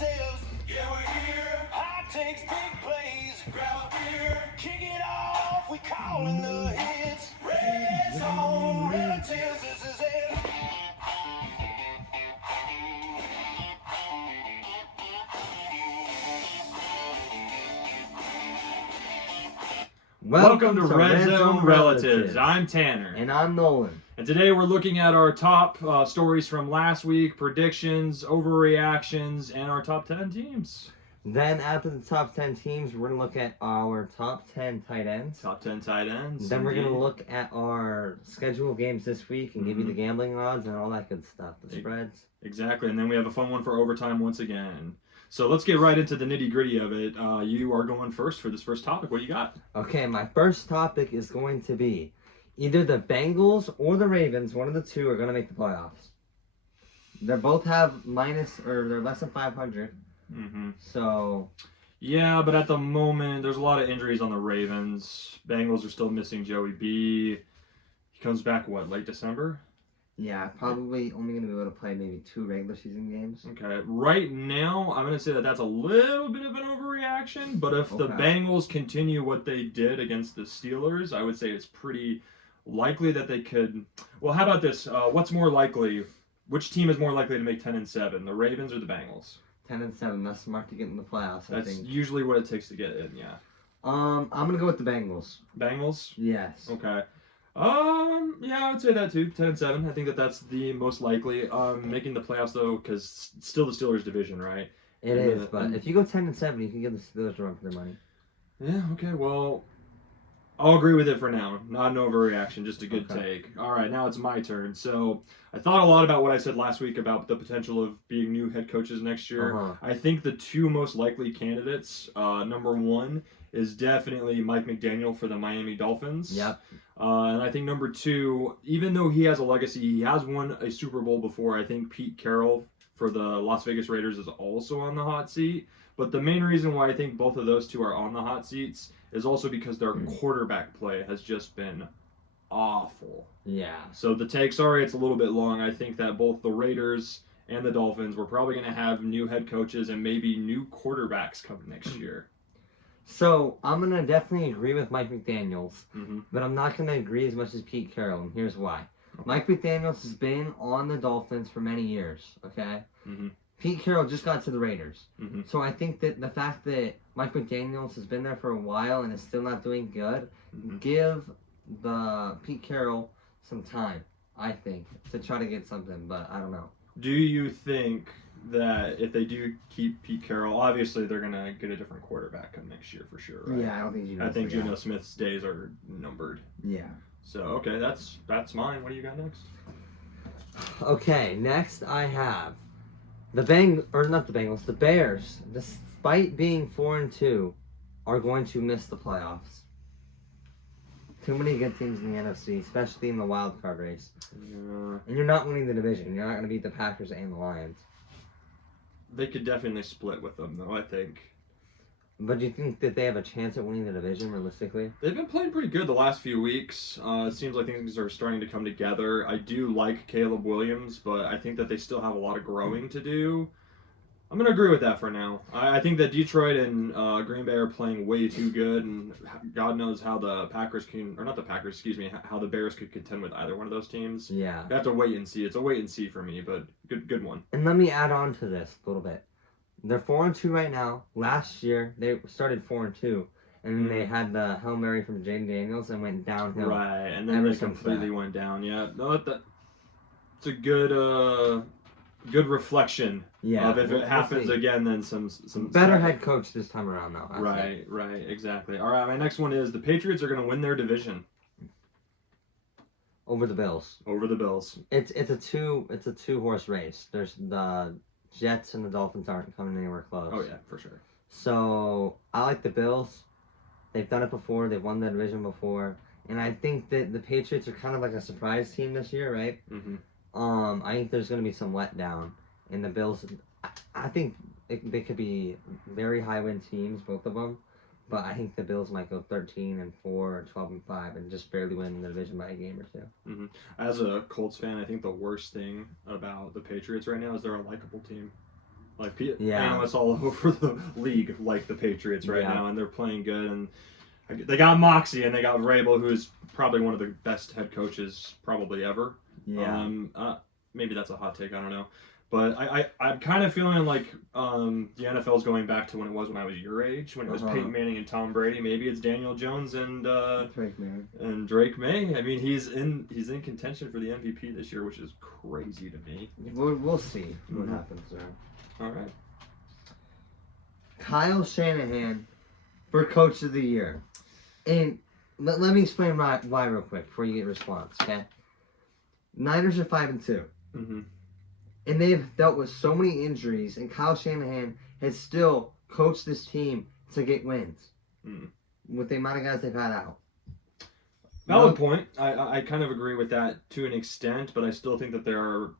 relatives. Yeah, we're here. High takes, big plays. Grab a beer. Kick it off. We calling the hits. Red Zone relatives. This is it. Welcome to Red Zone Relatives. I'm Tanner. And I'm Nolan. And today we're looking at our top stories from last week, predictions, overreactions, and our top 10 teams. Then after the top 10 teams, we're going to look at our top 10 tight ends. Top 10 tight ends. Then we're going to look at our schedule of games this week and give you the gambling odds and all that good stuff, the spreads. Exactly. And then we have a fun one for overtime once again. So let's get right into the nitty-gritty of it. You are going first for this first topic. What do you got? Okay, my first topic is going to be either the Bengals or the Ravens. One of the two are going to make the playoffs. They both have they're less than 500. Mm-hmm. So, yeah, but at the moment, there's a lot of injuries on the Ravens. Bengals are still missing Joey B. He comes back, late December? Yeah, probably only going to be able to play maybe 2 regular season games. Okay, right now, I'm going to say that that's a little bit of an overreaction, but if the Bengals continue what they did against the Steelers, I would say it's pretty likely that they could... Well, how about this? What's more likely? Which team is more likely to make 10-7, the Ravens or the Bengals? 10-7, that's smart to get in the playoffs, I think. That's usually what it takes to get in, yeah. I'm going to go with the Bengals. Bengals? Yes. Okay. Yeah, I would say that too. 10-7. I think that's the most likely. Making the playoffs though, because still the Steelers division, right? It is, but if you go 10-7, you can give the Steelers a run for their money. Yeah. Okay. Well, I'll agree with it for now. Not an overreaction, just a good take. All right, now it's my turn. So I thought a lot about what I said last week about the potential of being new head coaches next year. I think the two most likely candidates, number one, is definitely Mike McDaniel for the Miami Dolphins. Yep. And I think number two, even though he has a legacy, he has won a Super Bowl before. I think Pete Carroll for the Las Vegas Raiders is also on the hot seat. But the main reason why I think both of those two are on the hot seats is also because their quarterback play has just been awful. Yeah. So the take, sorry, it's a little bit long. I think that both the Raiders and the Dolphins, we're probably going to have new head coaches and maybe new quarterbacks come next year. So, I'm going to definitely agree with Mike McDaniels, but I'm not going to agree as much as Pete Carroll, and here's why. Mike McDaniels has been on the Dolphins for many years, okay? Pete Carroll just got to the Raiders. So I think that the fact that Mike McDaniels has been there for a while and is still not doing good, give the Pete Carroll some time, I think, to try to get something, but I don't know. Do you think that if they do keep Pete Carroll, obviously they're going to get a different quarterback come next year for sure, right? Yeah, I don't think Geno Smith's days are numbered. Yeah. So, okay, that's mine. What do you got next? Okay, next I have the Bears, despite being 4-2, are going to miss the playoffs. Too many good teams in the NFC, especially in the wild card race. Yeah. And you're not winning the division. You're not going to beat the Packers and the Lions. They could definitely split with them, though, I think. But do you think that they have a chance at winning the division, realistically? They've been playing pretty good the last few weeks. It seems like things are starting to come together. I do like Caleb Williams, but I think that they still have a lot of growing to do. I'm going to agree with that for now. I think that Detroit and Green Bay are playing way too good, and God knows how the Packers can, or not the Packers, excuse me, how the Bears could contend with either one of those teams. Yeah. You have to wait and see. It's a wait and see for me, but good one. And let me add on to this a little bit. They're 4-2 right now. Last year, they started 4-2, and then they had the Hail Mary from Jaden Daniels and went downhill. Right, and then they completely went down. Yeah, no, it's a good reflection of if it happens again, then some better head coach this time around, though. Right, exactly. All right, my next one is the Patriots are going to win their division over the Bills. It's a two-horse race. There's the Jets and the Dolphins aren't coming anywhere close. Oh yeah, for sure. So I like the Bills. They've done it before. They've won the division before, and I think that the Patriots are kind of like a surprise team this year, right? I think there's going to be some letdown, and the Bills. I think they could be very high win teams, both of them. But I think the Bills might go 13-4 or 12-5 and just barely win the division by a game or two. As a Colts fan, I think the worst thing about the Patriots right now is they're a likable team. Like Yeah. analysts all over the league like the Patriots right Yeah. now, and they're playing good. And they got Moxie, and they got Vrabel, who's probably one of the best head coaches probably ever. Yeah. Maybe that's a hot take. I don't know. But I'm kind of feeling like the NFL is going back to when it was when I was your age, when it was Peyton Manning and Tom Brady. Maybe it's Daniel Jones and Drake May. I mean, he's in contention for the MVP this year, which is crazy to me. We'll see what happens there. All right. Kyle Shanahan for Coach of the Year. And let me explain why real quick before you get a response, okay? Niners are 5-2. Mm-hmm. And they've dealt with so many injuries, and Kyle Shanahan has still coached this team to get wins with the amount of guys they've had out. Valid point. I kind of agree with that to an extent, but I still think that there are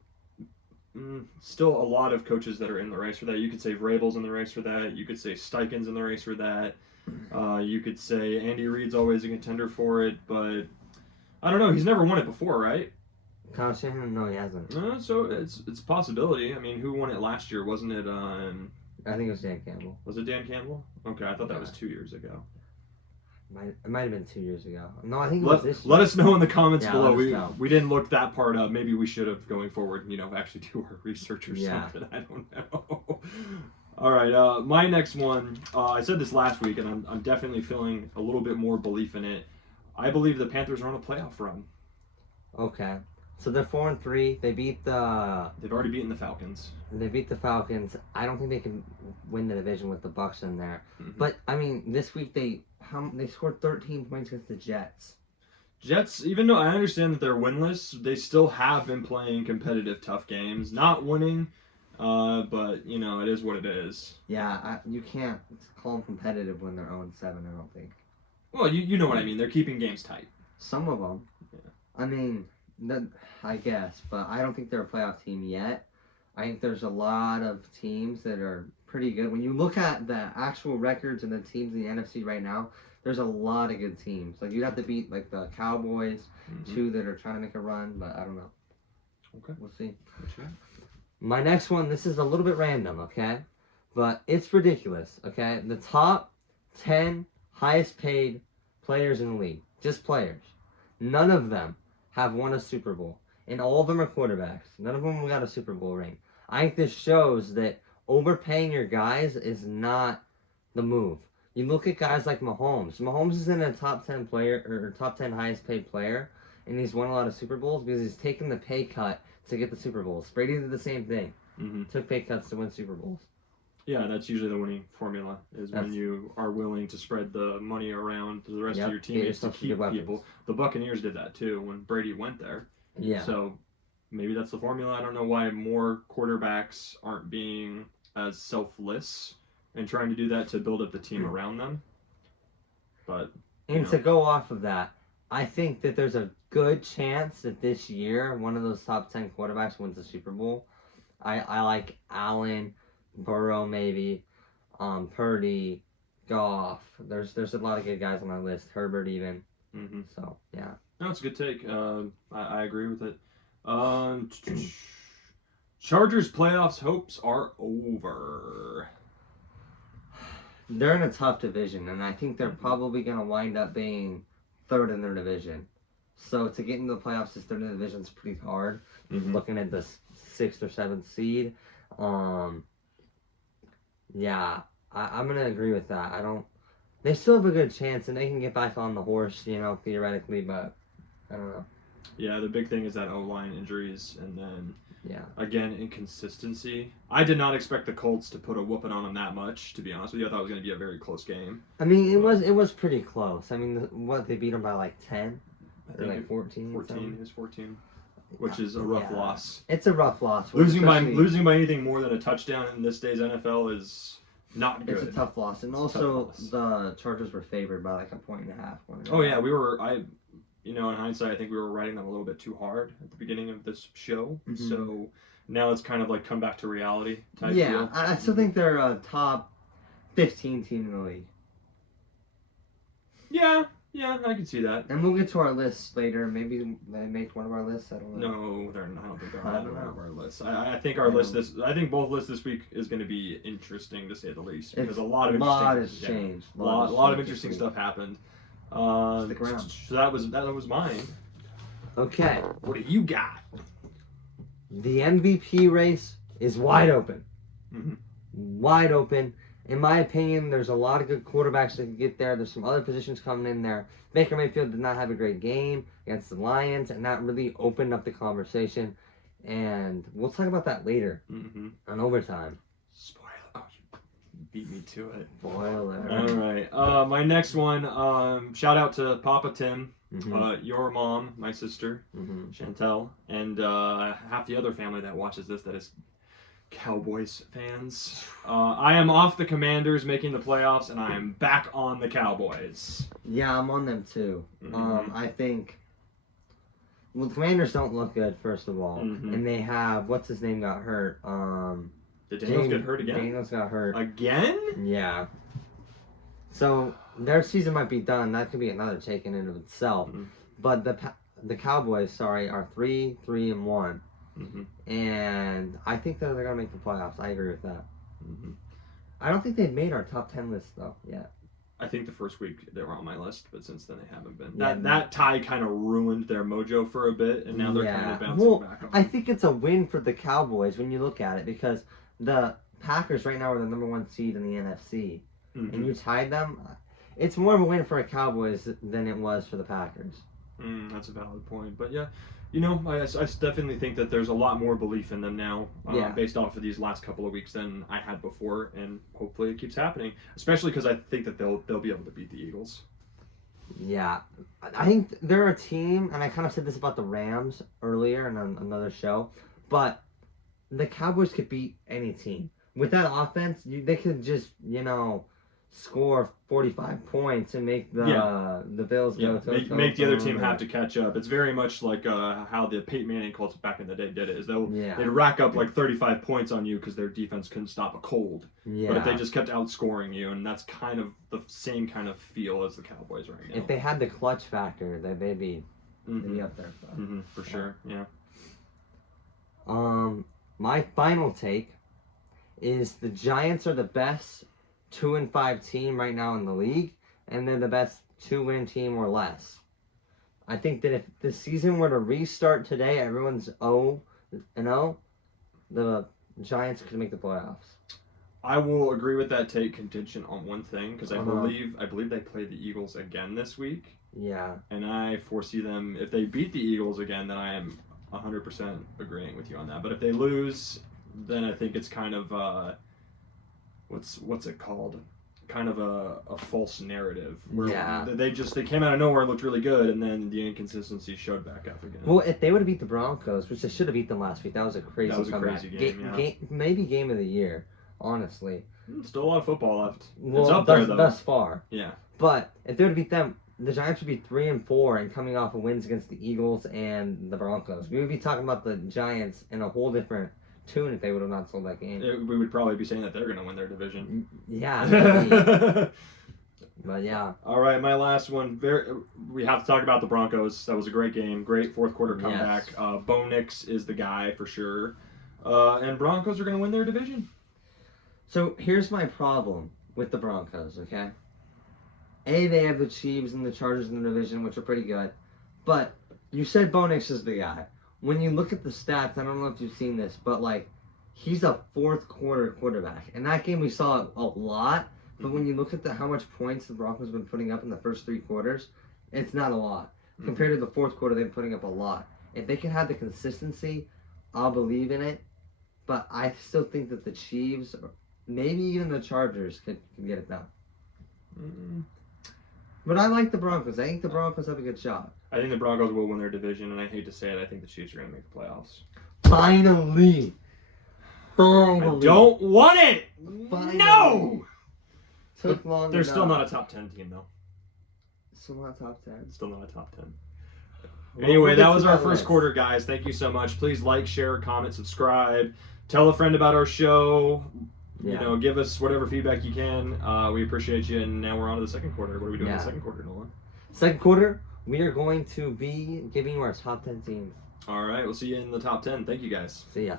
still a lot of coaches that are in the race for that. You could say Vrabel's in the race for that. You could say Steichen's in the race for that. You could say Andy Reid's always a contender for it, but I don't know. He's never won it before, right? Kyle Shanahan, no, he hasn't. So it's a possibility. I mean, who won it last year? Wasn't it? I think it was Dan Campbell. Was it Dan Campbell? Okay, I thought that was 2 years ago. It might have been 2 years ago. No, I think it was this year. Let us know in the comments below. We didn't look that part up. Maybe we should have going forward. Actually do our research or something. I don't know. All right, my next one. I said this last week, and I'm definitely feeling a little bit more belief in it. I believe the Panthers are on a playoff run. Okay. So they're 4-3. They've already beaten the Falcons. They beat the Falcons. I don't think they can win the division with the Bucs in there. Mm-hmm. But I mean, this week they scored 13 points against the Jets. Jets, even though I understand that they're winless, they still have been playing competitive, tough games. Not winning, but it is what it is. Yeah, you can't call them competitive when they're 0-7. I don't think. Well, you know what I mean. They're keeping games tight. Some of them. Yeah. I mean. I guess, but I don't think they're a playoff team yet. I think there's a lot of teams that are pretty good. When you look at the actual records and the teams in the NFC right now, there's a lot of good teams. Like you'd have to beat like the Cowboys, two that are trying to make a run, but I don't know. Okay, we'll see. Sure. My next one, this is a little bit random, okay, but it's ridiculous. Okay, the top 10 highest paid players in the league, just players. None of them have won a Super Bowl, and all of them are quarterbacks. None of them got a Super Bowl ring. I think this shows that overpaying your guys is not the move. You look at guys like Mahomes. Mahomes is in a top 10 player or top 10 highest paid player, and he's won a lot of Super Bowls because he's taken the pay cut to get the Super Bowls. Brady did the same thing. Took pay cuts to win Super Bowls. Yeah, that's usually the winning formula, is when you are willing to spread the money around to the rest of your teammates to keep people. The Buccaneers did that too when Brady went there. Yeah. So maybe that's the formula. I don't know why more quarterbacks aren't being as selfless and trying to do that to build up the team around them. But to go off of that, I think that there's a good chance that this year one of those top 10 quarterbacks wins the Super Bowl. I like Allen, Burrow maybe, Purdy, Goff. There's a lot of good guys on my list. Herbert even. So yeah. No, it's a good take. I agree with it. Chargers playoffs hopes are over. They're in a tough division, and I think they're probably going to wind up being third in their division. So to get into the playoffs, this third in the division is pretty hard. Looking at the 6th or 7th seed. Yeah, I'm going to agree with that. They still have a good chance, and they can get back on the horse, theoretically, but I don't know. Yeah, the big thing is that O-line injuries, and then, yeah, again, inconsistency. I did not expect the Colts to put a whooping on them that much, to be honest with you. I thought it was going to be a very close game. I mean, it was pretty close. I mean, they beat them by like 10? Or like 14? 14, it was 14. Which is a rough loss. It's a rough loss. Losing by anything more than a touchdown in this day's NFL is not good. It's a tough loss, and also the Chargers were favored by like 1.5 points. Oh yeah, we were. In hindsight, I think we were riding them a little bit too hard at the beginning of this show. So now it's kind of like come back to reality type deal. Yeah, I still think they're a top 15 team in the league. Yeah, Yeah, I can see that. And we'll get to our lists later. Maybe they make one of our lists. I don't know. No, they're not. I don't think they're I on don't one know. of our lists. I think our list I think both lists this week is going to be interesting to say the least because a lot of has interesting changed. a lot of interesting stuff happened. Stick around. So that was mine. Okay. What do you got? The MVP race is wide open. Mhm. Wide open. In my opinion, there's a lot of good quarterbacks that can get there. There's some other positions coming in there. Baker Mayfield did not have a great game against the Lions, and that really opened up the conversation. And we'll talk about that later on overtime. Spoiler. Oh, you beat me to it. Spoiler. All right. My next one. Shout out to Papa Tim, your mom, my sister, Chantel, and half the other family that watches this that is Cowboys fans. I am off the Commanders making the playoffs, and I am back on the Cowboys. Yeah, I'm on them too. I think. Well, the Commanders don't look good, first of all, and they have what's his name got hurt. Did Daniels get hurt again? Daniels got hurt again. Yeah. So their season might be done. That could be another take in and of itself. But the Cowboys, are 3-1. And I think that they're going to make the playoffs. I agree with that. I don't think they've made our top 10 list, though, yet. I think the first week they were on my list, but since then they haven't been. Yeah, that tie kind of ruined their mojo for a bit, and now they're kind of bouncing back on. I think it's a win for the Cowboys when you look at it, because the Packers right now are the number 1 seed in the NFC. And you tied them. It's more of a win for the Cowboys than it was for the Packers. That's a valid point. But yeah, I definitely think that there's a lot more belief in them now, based off of these last couple of weeks than I had before, and hopefully it keeps happening. Especially because I think that they'll be able to beat the Eagles. Yeah, I think they're a team, and I kind of said this about the Rams earlier in another show, but the Cowboys could beat any team with that offense. They could just score 45 points and make the Bills go make the other team have to catch up. It's very much like how the Peyton Manning Colts back in the day did it. They'd rack up like 35 points on you because their defense couldn't stop a cold. But if they just kept outscoring you, and that's kind of the same kind of feel as the Cowboys right now. If they had the clutch factor, they'd be up there. For sure, yeah. My final take is the Giants are the best 2-5 team right now in the league, and they're the best 2-win team or less. I think that if the season were to restart today, everyone's 0-0, the Giants could make the playoffs. I will agree with that take, contingent on one thing, because I believe they play the Eagles again this week. Yeah. And I foresee them, if they beat the Eagles again, then I am 100% agreeing with you on that. But if they lose, then I think it's kind of what's it called? Kind of a false narrative. Where they came out of nowhere and looked really good, and then the inconsistency showed back up again. Well, if they would have beat the Broncos, which they should have beat them last week, that was a crazy game. Maybe game of the year, honestly. Still a lot of football left. Well, it's up there though. Thus far. Yeah. But if they would have beat them, the Giants would be 3-4 and coming off of wins against the Eagles and the Broncos. We would be talking about the Giants in a whole different tune if they would have not sold that game. We would probably be saying that they're going to win their division. Yeah. But yeah. All right, my last one. We have to talk about the Broncos. That was a great game. Great fourth quarter comeback. Yes. Bo Nix is the guy for sure. And Broncos are going to win their division. So here's my problem with the Broncos, okay? They have the Chiefs and the Chargers in the division, which are pretty good. But you said Bo Nix is the guy. When you look at the stats, I don't know if you've seen this, but he's a fourth quarter quarterback. In that game, we saw it a lot. But when you look at how much points the Broncos have been putting up in the first 3 quarters, it's not a lot. Compared to the fourth quarter, they've been putting up a lot. If they can have the consistency, I'll believe in it. But I still think that the Chiefs, or maybe even the Chargers, can get it done. But I like the Broncos. I think the Broncos have a good shot. I think the Broncos will win their division, and I hate to say it, I think the Chiefs are going to make the playoffs. Finally! I don't want it! Finally. No! Took long They're enough. still not a top 10 team, though. Still not top 10? Still not a top 10. Anyway, that was our first quarter, guys. Thank you so much. Please like, share, comment, subscribe. Tell a friend about our show. Yeah. Give us whatever feedback you can. We appreciate you. And now we're on to the second quarter. What are we doing in the second quarter, Nolan? Second quarter, we are going to be giving you our top 10 teams. All right, we'll see you in the top 10. Thank you guys. See ya.